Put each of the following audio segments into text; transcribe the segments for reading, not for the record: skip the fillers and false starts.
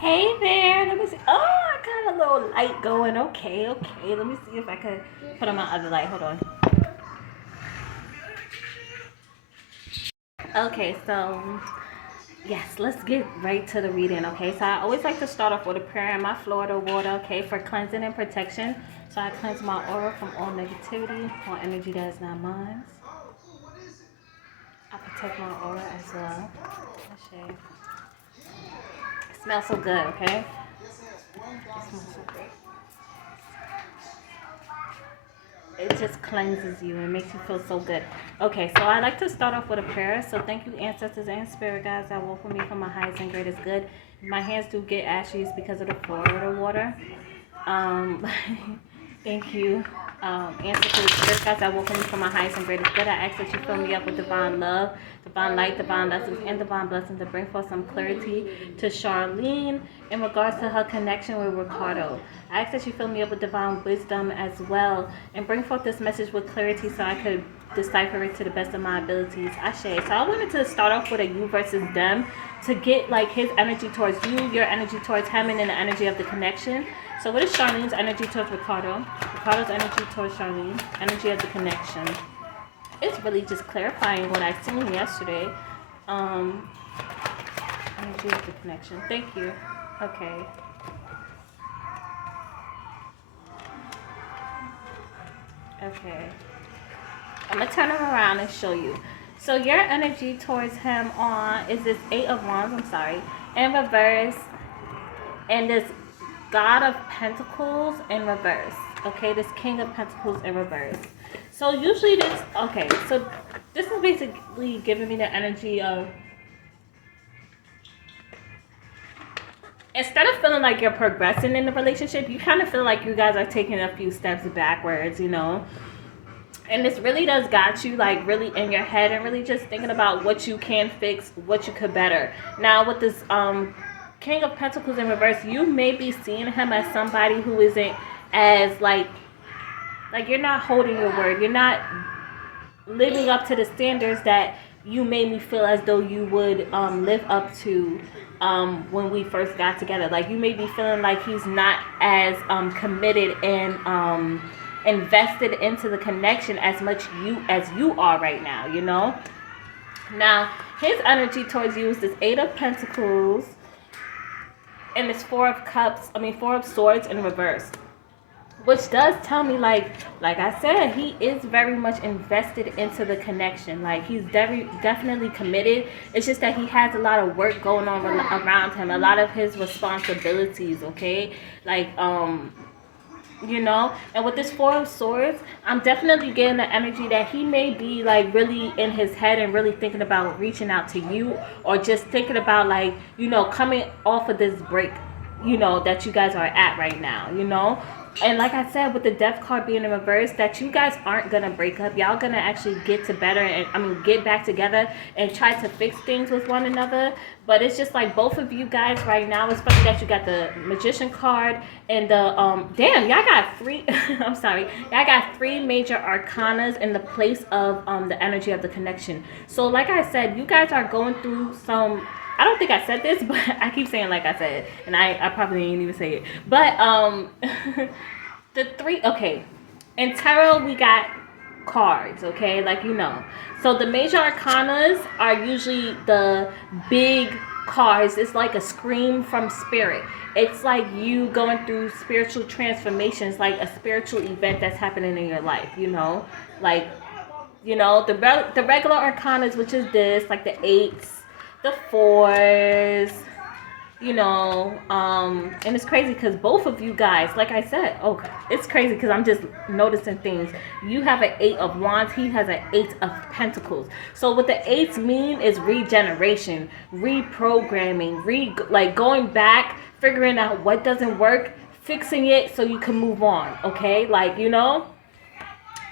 Hey there. Let me see. Oh, I got a little light going. Okay, okay. Let me see if I could put on my other light. Hold on. Okay, so yes, let's get right to the reading. Okay, so I always like to start off with a prayer in my Florida water. Okay, for cleansing and protection. So I cleanse my aura from all negativity, all energy that is not mine. I protect my aura as well. It smells so good. Okay. It smells so good. It just cleanses you and makes you feel so good. Okay, so I like to start off with a prayer. So thank you, ancestors and spirit guides that walk with me for my highest and greatest good. My hands do get ashes because of the Florida water. Um, Thank you. Ancestors, spirit guides that walk with me for my highest and greatest good. I ask that you fill me up with divine love, divine light, divine lessons, and divine blessings to bring forth some clarity to Charlene in regards to her connection with Ricardo. I ask that you fill me up with divine wisdom as well and bring forth this message with clarity so I could decipher it to the best of my abilities. Ashe. So I wanted to start off with a you versus them to get like his energy towards you, your energy towards him, and then the energy of the connection. So what is Charlene's energy towards Ricardo? Ricardo's energy towards Charlene. Energy of the connection. It's really just clarifying what I seen yesterday. Um, Energy of the connection. Thank you. Okay. Okay. I'm gonna turn him around and show you. So your energy towards him on is this Eight of Wands. I'm sorry, in reverse, and this God of Pentacles in reverse. Okay, this King of Pentacles in reverse. So usually this. Okay, so this is basically giving me the energy of, instead of feeling like you're progressing in the relationship, you kind of feel like you guys are taking a few steps backwards. And this really does got you like really in your head and really just thinking about what you can fix, what you could better. Now with this King of Pentacles in reverse, you may be seeing him as somebody who isn't as like you're not holding your word. You're not living up to the standards that you made me feel as though you would live up to when we first got together. Like you may be feeling like he's not as committed and invested into the connection as much as you are right now. Now his energy towards you is this Eight of Pentacles and this Four of Swords in reverse, which does tell me like I said, he is very much invested into the connection. Like he's definitely committed. It's just that he has a lot of work going on around him, a lot of his responsibilities. Okay, like and with this Four of Swords, I'm definitely getting the energy that he may be like really in his head and really thinking about reaching out to you, or just thinking about like coming off of this break that you guys are at right now. And like I said, with the Death card being in reverse, that you guys aren't gonna break up. Y'all gonna actually get to better, and get back together and try to fix things with one another. But it's just like both of you guys right now. It's funny that you got the Magician card and the damn, y'all got three. I'm sorry, y'all got three major arcanas in the place of the energy of the connection. So like I said, you guys are going through some. I don't think I said this, but I keep saying like I said, and I probably didn't even say it. But the three, okay, in tarot we got cards, okay, So the major arcanas are usually the big cards. It's like a scream from spirit. It's like you going through spiritual transformations, like a spiritual event that's happening in your life. Like the regular arcanas, which is this, like the eights, the fours, and it's crazy because both of you guys, like I said, it's crazy because I'm just noticing things. You have an Eight of Wands, he has an Eight of Pentacles. So what the eights mean is regeneration, reprogramming, like going back, figuring out what doesn't work, fixing it so you can move on, okay?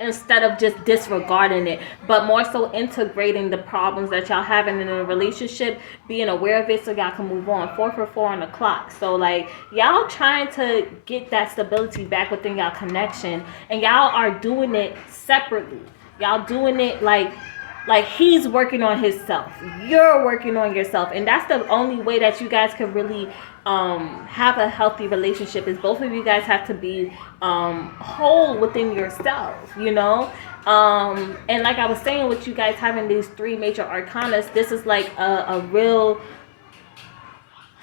Instead of just disregarding it, but more so integrating the problems that y'all having in a relationship, being aware of it so y'all can move on. 4 on the clock. So like y'all trying to get that stability back within y'all connection, and y'all are doing it separately. Y'all doing it like Like, he's working on himself, you're working on yourself, and that's the only way that you guys can really have a healthy relationship, is both of you guys have to be whole within yourself, you know. And like I was saying, with you guys having these three major arcanas, this is like a real,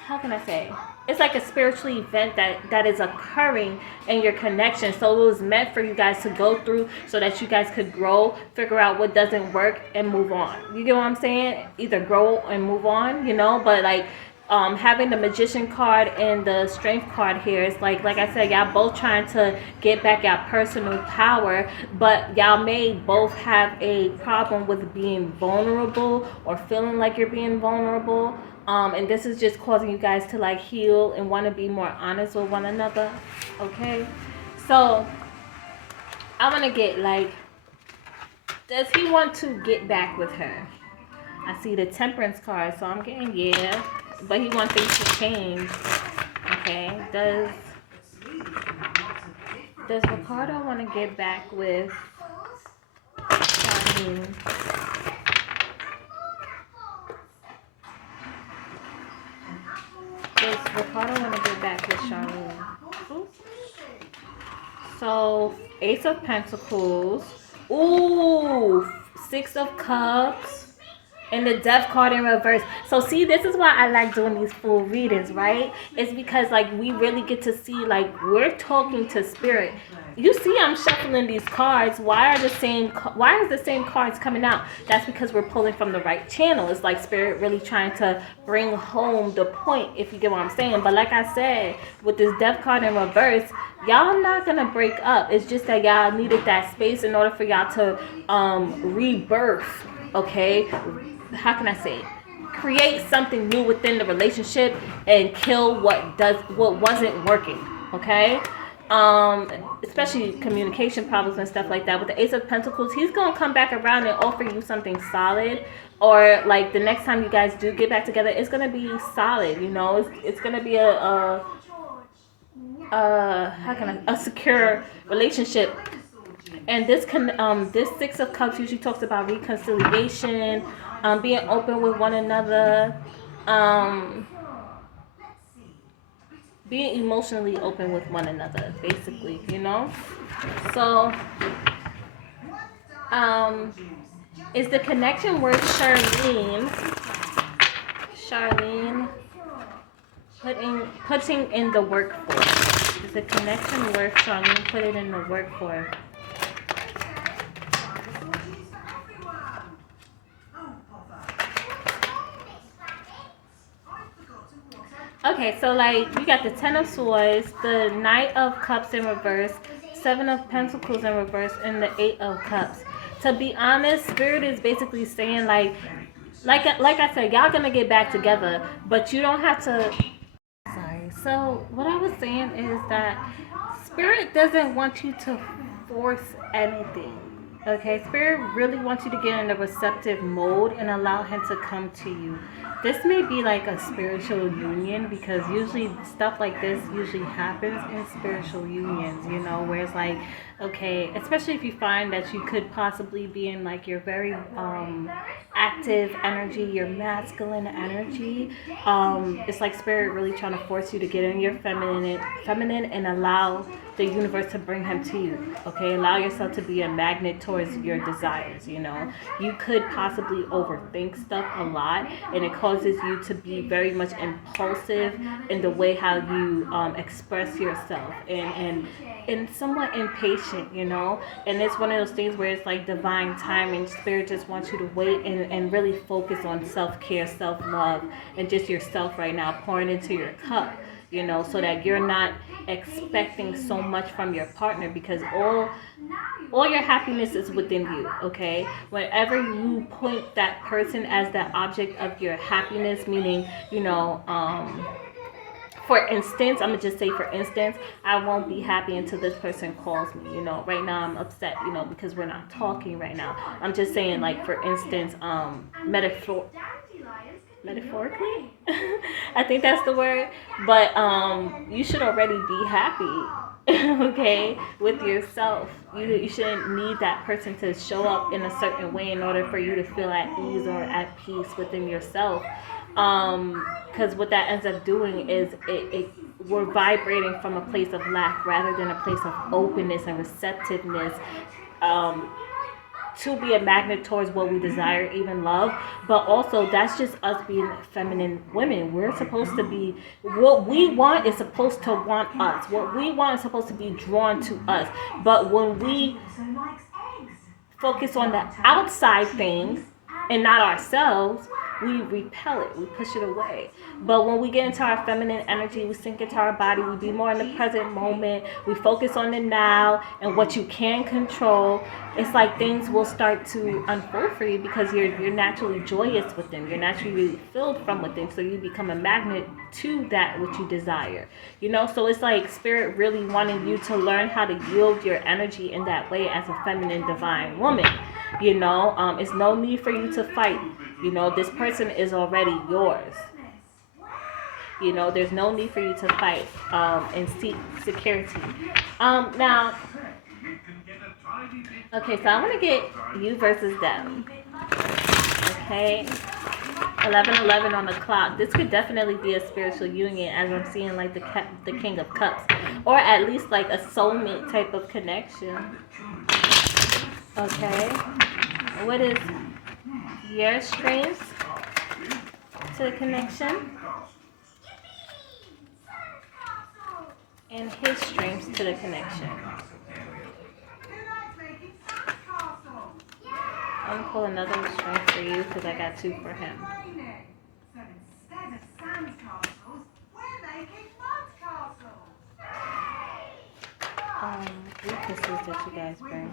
how can I say, it's like a spiritual event that is occurring in your connection. So it was meant for you guys to go through so that you guys could grow, figure out what doesn't work, and move on. You get what I'm saying? Either grow and move on, you know. But like having the Magician card and the Strength card here, it's like I said, y'all both trying to get back your personal power, but y'all may both have a problem with being vulnerable or feeling like you're being vulnerable. And this is just causing you guys to like heal and want to be more honest with one another. Okay, so I want to get like, does he want to get back with her? I see the Temperance card, so I'm getting yeah, but he wants things to change. Okay, does Ricardo want to get back with Charlene? Does Ricardo want to get back with Charlene? Oops. So, Ace of Pentacles. Ooh, Six of Cups. And the Death card in reverse. So see, this is why I like doing these full readings, right? It's because like we really get to see, like, we're talking to spirit. You see, I'm shuffling these cards. Why is the same cards coming out? That's because we're pulling from the right channel. It's like spirit really trying to bring home the point, if you get what I'm saying. But like I said, with this Death card in reverse, y'all not gonna break up. It's just that y'all needed that space in order for y'all to rebirth. Okay, how can I say it? Create something new within the relationship and kill what wasn't working. Okay, especially communication problems and stuff like that. With the Ace of Pentacles, he's gonna come back around and offer you something solid, or like the next time you guys do get back together, it's gonna be solid. You know, it's gonna be a secure relationship. And this Six of Cups usually talks about reconciliation, being open with one another, being emotionally open with one another, basically, you know. So, is the connection worth Charlene putting in the work for? Is the connection worth Charlene putting in the work for? Okay, so like we got the Ten of Swords, the Knight of Cups in reverse, Seven of Pentacles in reverse, and the Eight of Cups. To be honest, Spirit is basically saying like I said, y'all gonna get back together, but you don't have to. Sorry. So what I was saying is that Spirit doesn't want you to force anything. Okay, Spirit really wants you to get in a receptive mode and allow him to come to you. This may be like a spiritual union, because usually stuff like this usually happens in spiritual unions, you know, where it's like, okay, especially if you find that you could possibly be in like your very active energy, your masculine energy. It's like Spirit really trying to force you to get in your feminine and allow the universe to bring him to you. Okay, allow yourself to be a magnet towards your desires. You know, you could possibly overthink stuff a lot, and it causes you to be very much impulsive in the way how you express yourself, and somewhat impatient, you know. And it's one of those things where it's like divine timing. Spirit just wants you to wait and really focus on self-care, self-love, and just yourself right now, pouring into your cup, you know, so that you're not expecting so much from your partner, because all your happiness is within you. Okay, whenever you point that person as the object of your happiness, meaning, you know, for instance, I'm gonna just say, for instance, I won't be happy until this person calls me. You know, right now I'm upset, you know, because we're not talking right now. I'm just saying, like, for instance, metaphorically, I think that's the word. But you should already be happy. Okay, with yourself. You shouldn't need that person to show up in a certain way in order for you to feel at ease or at peace within yourself. Because what that ends up doing is we're vibrating from a place of lack rather than a place of openness and receptiveness. Um, to be a magnet towards what we desire, even love. But also, that's just us being feminine women. We're supposed to be, what we want is supposed to want us. What we want is supposed to be drawn to us. But when we focus on the outside things and not ourselves, we repel it, we push it away. But when we get into our feminine energy, we sink into our body, we be more in the present moment, we focus on the now and what you can control. It's like things will start to unfold for you because you're naturally joyous with them. You're naturally filled from within, so you become a magnet to that which you desire. You know, so it's like spirit really wanting you to learn how to yield your energy in that way as a feminine divine woman. You know, it's no need for you to fight. You know, this person is already yours. You know, there's no need for you to fight and seek security. Now, okay, so I want to get you versus them. Okay, 11:11 on the clock. This could definitely be a spiritual union, as I'm seeing like the King of Cups, or at least like a soulmate type of connection. Okay, what is your strengths to the connection and his strengths to the connection? I'm gonna pull another strength for you because I got two for him. Weaknesses that you guys bring.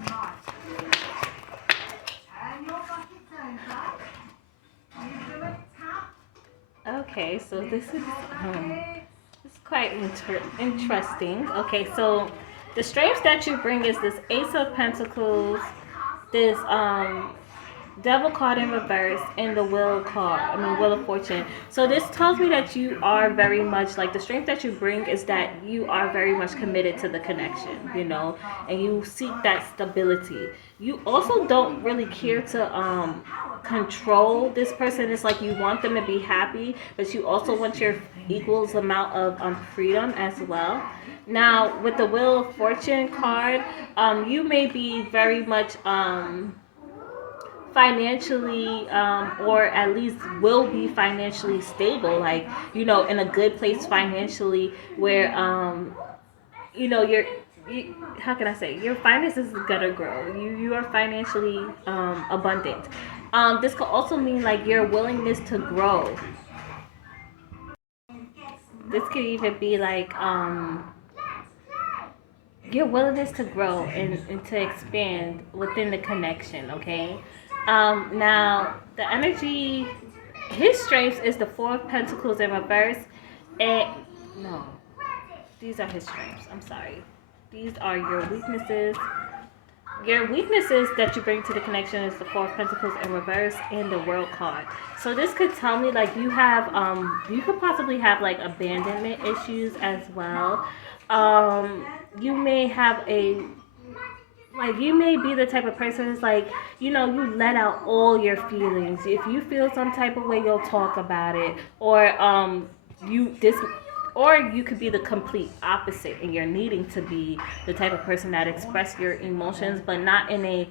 Okay, so this is quite interesting. Okay, so the strengths that you bring is this Ace of Pentacles, this Devil card in reverse, and the Wheel card. Wheel of Fortune. So this tells me that you are very much like the strength that you bring is that you are very much committed to the connection, you know, and you seek that stability. You also don't really care to control this person. It's like you want them to be happy, but you also want your equals amount of freedom as well. Now, with the Wheel of Fortune card, you may be very much financially or at least will be financially stable, like, you know, in a good place financially where you know how can I say, your finances is gonna grow. You are financially abundant. This could also mean like your willingness to grow. This could even be like your willingness to grow and to expand within the connection, okay? Now, the energy, his strengths is the Four of Pentacles in reverse. And, no, these are his strengths. I'm sorry. These are your weaknesses. Your weaknesses that you bring to the connection is the Four of Pentacles in reverse and the World card. So this could tell me like you have, you could possibly have like abandonment issues as well. You may have you may be the type of person who's like, you know, you let out all your feelings. If you feel some type of way, you'll talk about it. Or or you could be the complete opposite, and you're needing to be the type of person that express your emotions, but not in a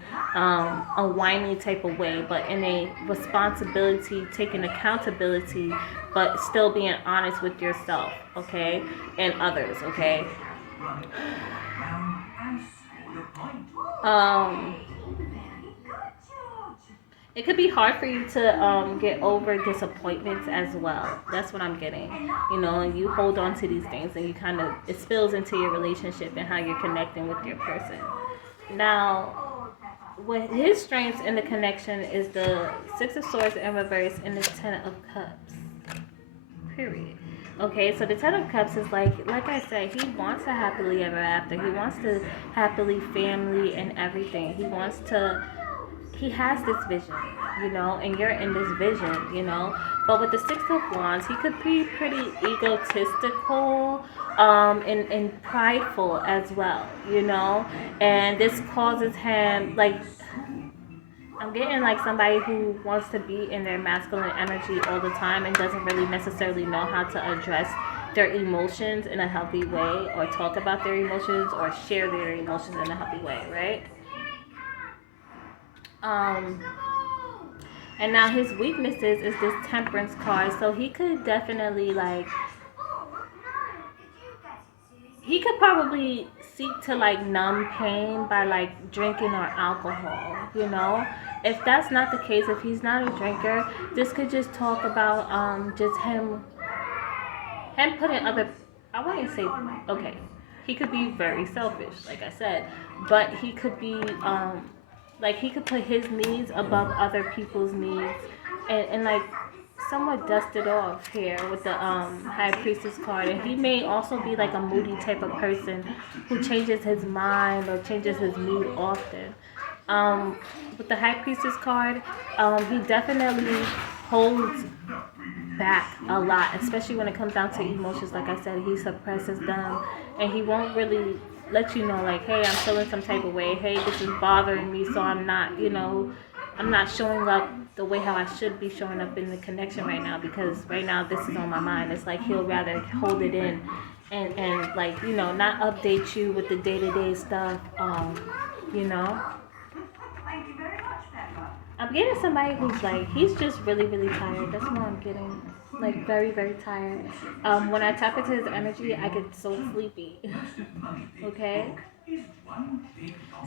whiny type of way, but in a responsibility, taking accountability, but still being honest with yourself, okay, and others, okay. It could be hard for you to get over disappointments as well. That's what I'm getting. You know, and you hold on to these things and you kind of, it spills into your relationship and how you're connecting with your person. Now, what his strengths in the connection is the Six of Swords in reverse and the Ten of Cups. Period. Okay, so the Ten of Cups is like I said, he wants a happily ever after. He wants to happily family and everything. He has this vision. you know, and you're in this vision, you know. But with the Six of Wands, he could be pretty egotistical, and prideful as well, you know. And this causes him, like, I'm getting like somebody who wants to be in their masculine energy all the time and doesn't really necessarily know how to address their emotions in a healthy way, or talk about their emotions, or share their emotions in a healthy way, right? Um, and now his weaknesses is this Temperance card, so he could definitely like, he could probably seek to like numb pain by like drinking or alcohol, you know. If that's not the case, if he's not a drinker, this could just talk about just him putting other, I wouldn't say, okay, he could be very selfish, like I said, but he could be like, he could put his needs above other people's needs, and like somewhat dust it off here with the High Priestess card. And he may also be like a moody type of person who changes his mind or changes his mood often. With the High Priestess card, he definitely holds back a lot, especially when it comes down to emotions. Like I said, he suppresses them, and he won't really let you know, like, hey, I'm feeling some type of way. Hey, this is bothering me, so I'm not, you know, I'm not showing up the way how I should be showing up in the connection right now, because right now this is on my mind. It's like he'll rather hold it in, and like, you know, not update you with the day-to-day stuff, you know. I'm getting somebody who's like, he's just really, really tired. That's what I'm getting. Like, very, very tired. When I tap into his energy, I get so sleepy. Okay?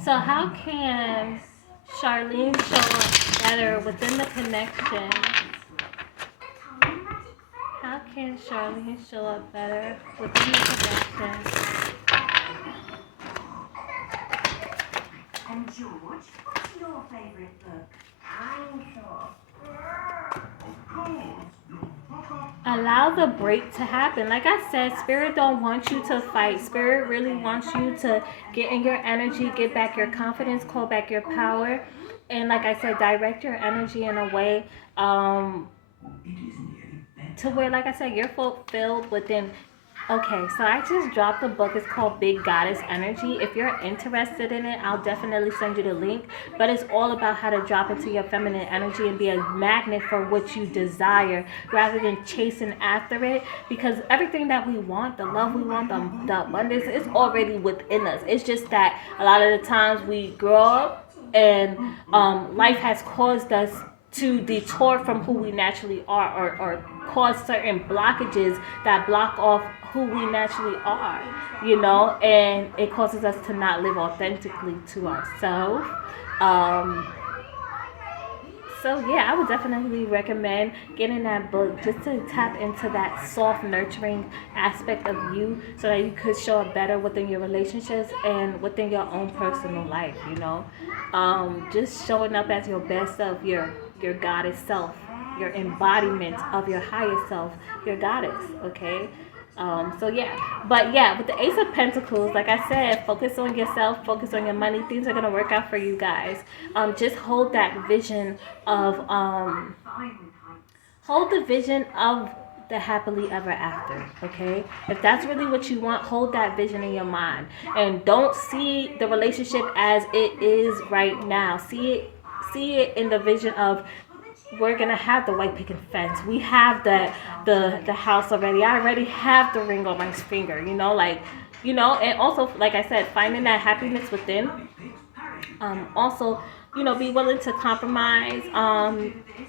So, how can Charlene show up better within the connection? How can Charlene show up better within the connection? And George, what's your favorite book? Allow the break to happen. Like I said, Spirit don't want you to fight. Spirit really wants you to get in your energy, get back your confidence, call back your power, and like I said, direct your energy in a way to where, like I said, you're fulfilled within. Okay, so I just dropped a book. It's called Big Goddess Energy. If you're interested in it, I'll definitely send you the link. But it's all about how to drop into your feminine energy and be a magnet for what you desire rather than chasing after it. Because everything that we want, the love we want, the abundance, is already within us. It's just that a lot of the times we grow up and life has caused us to detour from who we naturally are, or cause certain blockages that block off who we naturally are, you know, and it causes us to not live authentically to ourselves. Um, so yeah, I would definitely recommend getting that book just to tap into that soft, nurturing aspect of you, so that you could show up better within your relationships and within your own personal life. You know, just showing up as your best self, your goddess self, your embodiment of your highest self, your goddess. Okay. So yeah, but yeah, with the Ace of Pentacles, like I said, focus on yourself, focus on your money. Things are gonna work out for you guys. Just hold that vision of hold the vision of the happily ever after. Okay, if that's really what you want, hold that vision in your mind, and don't see the relationship as it is right now. See it in the vision of, we're gonna have the white picket fence. We have the house already. I already have the ring on my finger. You know, like, you know, and also, like I said, finding that happiness within. Also, you know, be willing to compromise.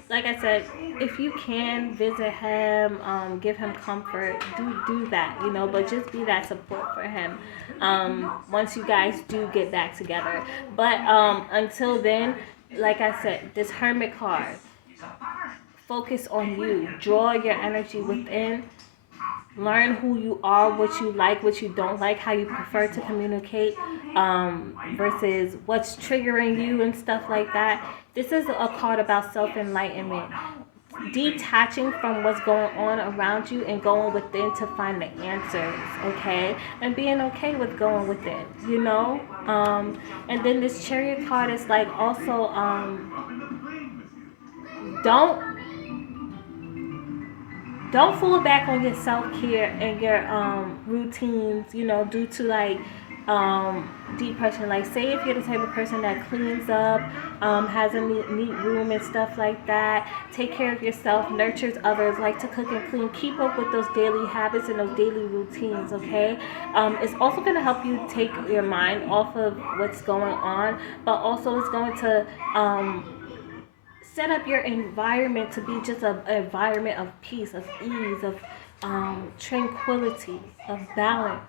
Like I said, if you can visit him, give him comfort, do that. You know, but just be that support for him. Once you guys do get back together, but until then, like I said, this Hermit card. Focus on you. Draw your energy within. Learn who you are, what you like, what you don't like, how you prefer to communicate, versus what's triggering you and stuff like that. This is a card about self-enlightenment. Detaching from what's going on around you and going within to find the answers, okay? And being okay with going within, you know? And then this Chariot card is like also, don't don't fall back on your self-care and your routines, due to like depression. Like, say if you're the type of person that cleans up, has a neat room and stuff like that, take care of yourself, nurtures others, like to cook and clean, keep up with those daily habits and those daily routines, okay? It's also going to help you take your mind off of what's going on, but also it's going to set up your environment to be just an environment of peace, of ease, of tranquility, of balance.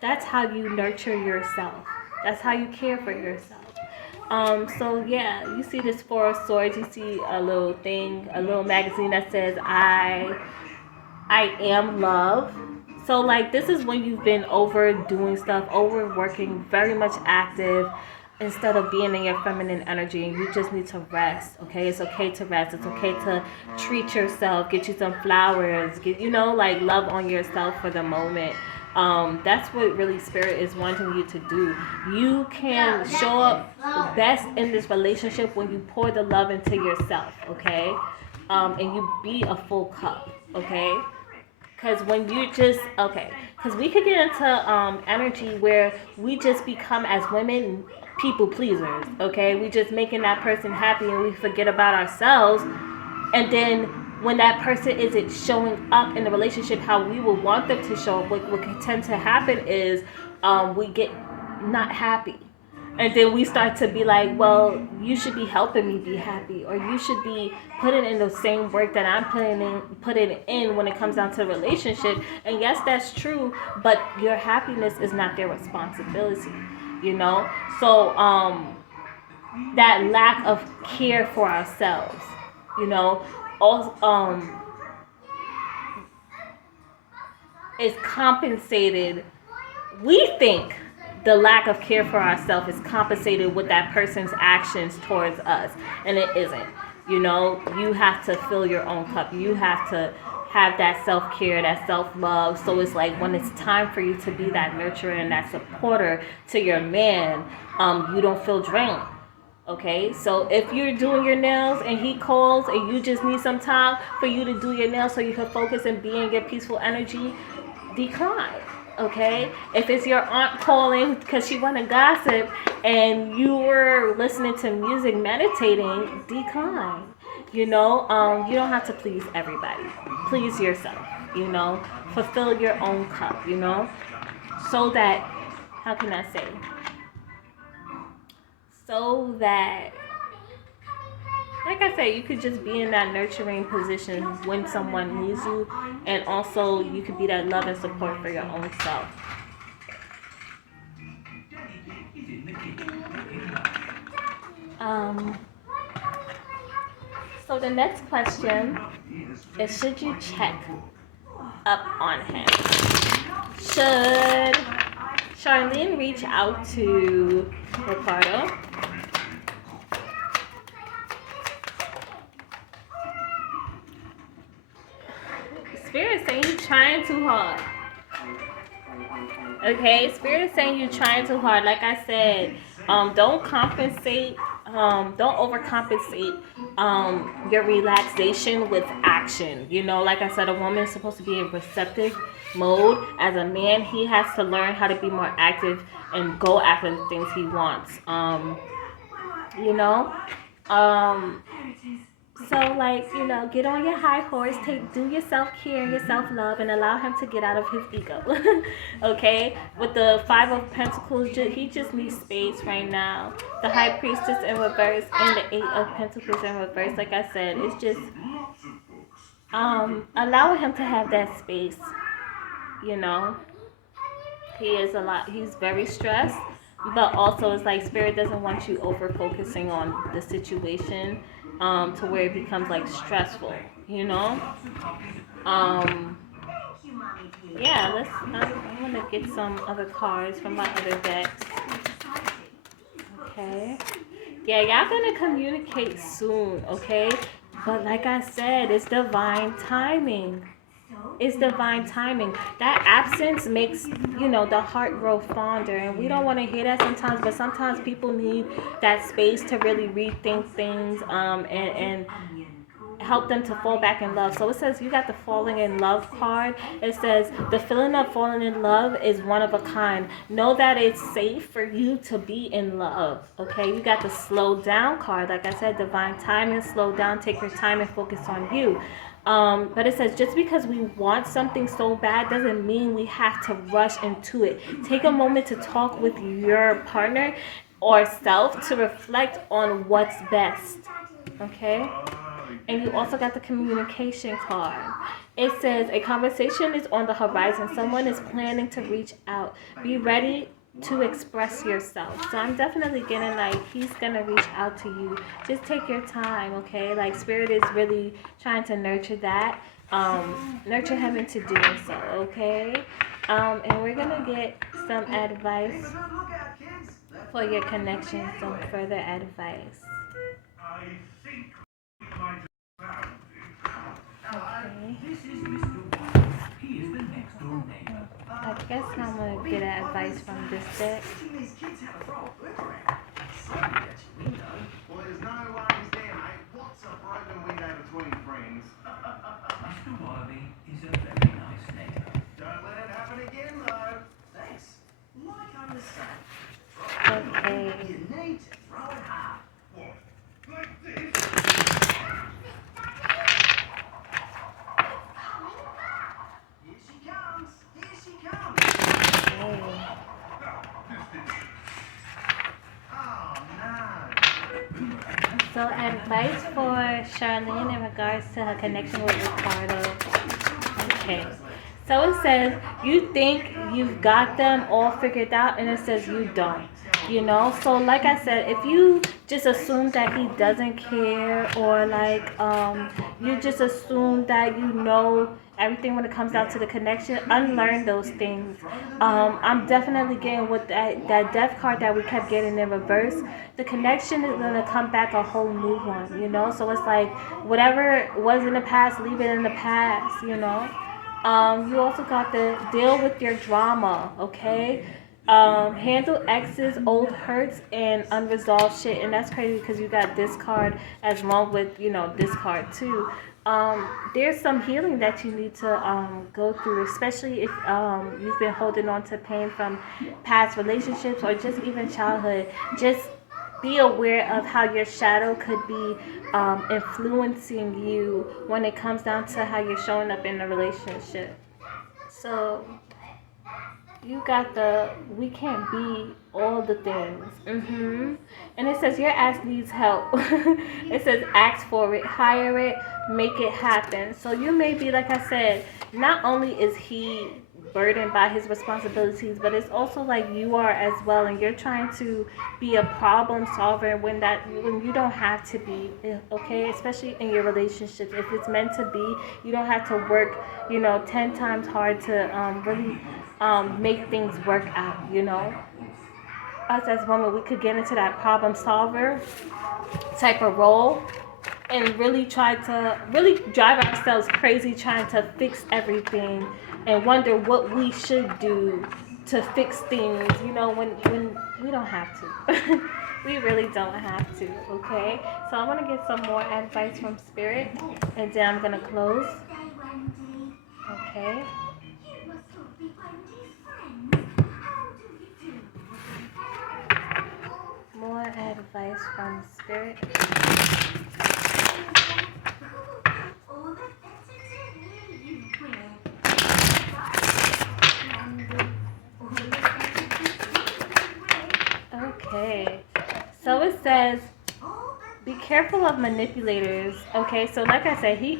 That's how you nurture yourself. That's how you care for yourself. So yeah, you see this Four of Swords. You see a little thing, a little magazine that says I am love. So like, this is when you've been overdoing stuff, overworking, very much active, instead of being in your feminine energy, and you just need to rest. Okay, it's okay to rest. It's okay to treat yourself, get you some flowers, get like love on yourself for the moment. That's what really spirit is wanting you to do. You can show up best in this relationship when you pour the love into yourself, okay? And you be a full cup, okay? Because when you just, okay, because we could get into energy where we just become, as women, people pleasers, okay? We just making that person happy and we forget about ourselves. And then when that person isn't showing up in the relationship how we would want them to show up, what can tend to happen is we get not happy. And then we start to be like, well, you should be helping me be happy, or you should be putting in the same work that I'm putting in when it comes down to the relationship. And yes, that's true, but your happiness is not their responsibility, So that lack of care for ourselves, also, is compensated. We think the lack of care for ourselves is compensated with that person's actions towards us, and it isn't. You have to fill your own cup. You have to have that self-care, that self-love. So it's like, when it's time for you to be that nurturer and that supporter to your man, you don't feel drained. Okay, so if you're doing your nails and he calls and you just need some time for you to do your nails so you can focus and be in your peaceful energy, decline. Okay, if it's your aunt calling because she want to gossip and you were listening to music, meditating, decline. You don't have to please everybody. Please yourself. Fulfill your own cup. So that, how can I say? So that, like I said, you could just be in that nurturing position when someone needs you, and also you could be that love and support for your own self. So the next question is, should you check up on him? Should Charlene reach out to Ricardo? Spirit is saying you're trying too hard. Okay, Spirit is saying you're trying too hard. Like I said, don't compensate. Don't overcompensate your relaxation with action. Like I said, a woman is supposed to be in receptive mode. As a man, he has to learn how to be more active and go after the things he wants. So like, get on your high horse, do your self-care and your self-love, and allow him to get out of his ego. Okay? With the Five of Pentacles, he just needs space right now. The High Priestess in reverse and the Eight of Pentacles in reverse, like I said, it's just allowing him to have that space. He's very stressed, but also it's like Spirit doesn't want you over focusing on the situation to where it becomes like stressful, Yeah, I'm gonna get some other cards from my other decks. Okay. Yeah, y'all gonna communicate soon, okay? But like I said, it's divine timing. It's divine timing. That absence makes, the heart grow fonder. And we don't want to hear that sometimes, but sometimes people need that space to really rethink things and help them to fall back in love. So it says you got the falling in love card. It says the feeling of falling in love is one of a kind. Know that it's safe for you to be in love. Okay, you got the slow down card. Like I said, divine timing, slow down, take your time and focus on you. But it says just because we want something so bad doesn't mean we have to rush into it. Take a moment to talk with your partner or self to reflect on what's best. Okay? And you also got the communication card. It says a conversation is on the horizon. Someone is planning to reach out. Be ready to express yourself. So I'm definitely getting like he's gonna reach out to you. Just take your time, okay? Like spirit is really trying to nurture that. Nurture him into doing so, okay? And we're gonna get some advice for your connection, some further advice. Okay. I guess I'm gonna get advice from this deck. Well, there's no worries there, mate. What's a broken window between friends? Mr. Wallaby is a very nice neighbour. Don't let it happen again, though. Thanks. Like I'm the same. Okay. You need to throw it hard. What? Like this? Here she comes. Here she comes. Okay. So advice for Charlene in regards to her connection with Ricardo. Okay. So it says you think you've got them all figured out, and it says you don't. You know, so like I said, if you just assume that he doesn't care, or like you just assume that you know everything when it comes down to the connection, unlearn those things. I'm definitely getting with that death card that we kept getting in reverse. The connection is gonna come back a whole new one, you know. So it's like whatever was in the past, leave it in the past, you know. You also got to deal with your drama, okay? Handle exes, old hurts, and unresolved shit. And that's crazy because you got this card as well with, you know, this card too. There's some healing that you need to go through, especially if you've been holding on to pain from past relationships or just even childhood. Just be aware of how your shadow could be influencing you when it comes down to how you're showing up in a relationship. So you got the we can't be all the things. And it says your ass needs help. It says ask for it, hire it, make it happen. So you may be, like I said, not only is he burdened by his responsibilities, but it's also like you are as well, and you're trying to be a problem solver when you don't have to be, okay? Especially in your relationship, if it's meant to be, you don't have to work, you know, 10 times hard to really make things work out, you know. Us as women, we could get into that problem solver type of role and really try to really drive ourselves crazy trying to fix everything and wonder what we should do to fix things, you know, when we don't have to. We really don't have to, okay? So I'm going to get some more advice from Spirit, and then I'm going to close. Okay. More advice from Spirit. Okay. So it says, be careful of manipulators. Okay, so like I said, he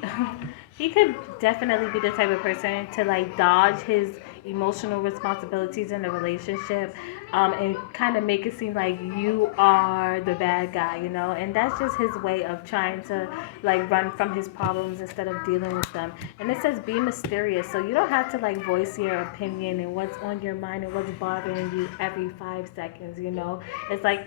could definitely be the type of person to like dodge his emotional responsibilities in the relationship, and kind of make it seem like you are the bad guy, you know, and that's just his way of trying to like run from his problems instead of dealing with them. And it says be mysterious, so you don't have to like voice your opinion and what's on your mind and what's bothering you every 5 seconds, you know. It's like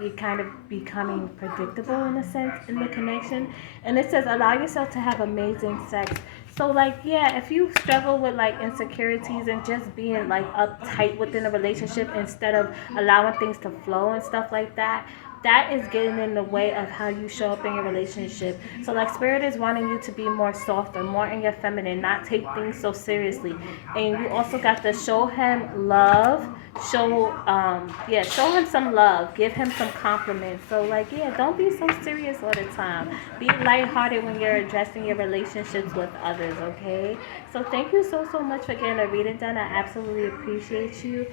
you kind of becoming predictable in a sense in the connection. And it says allow yourself to have amazing sex. So like, yeah, if you struggle with like insecurities and just being like uptight within a relationship instead of allowing things to flow and stuff like that, that is getting in the way of how you show up in your relationship. So like spirit is wanting you to be more softer, more in your feminine, not take things so seriously. And you also got to show him love, show him some love, give him some compliments. So like yeah, don't be so serious all the time. Be lighthearted when you're addressing your relationships with others, okay? So thank you so much for getting a reading done. I absolutely appreciate you.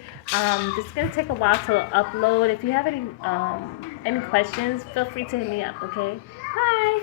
This is gonna take a while to upload. If you have any questions, feel free to hit me up. Okay. Bye.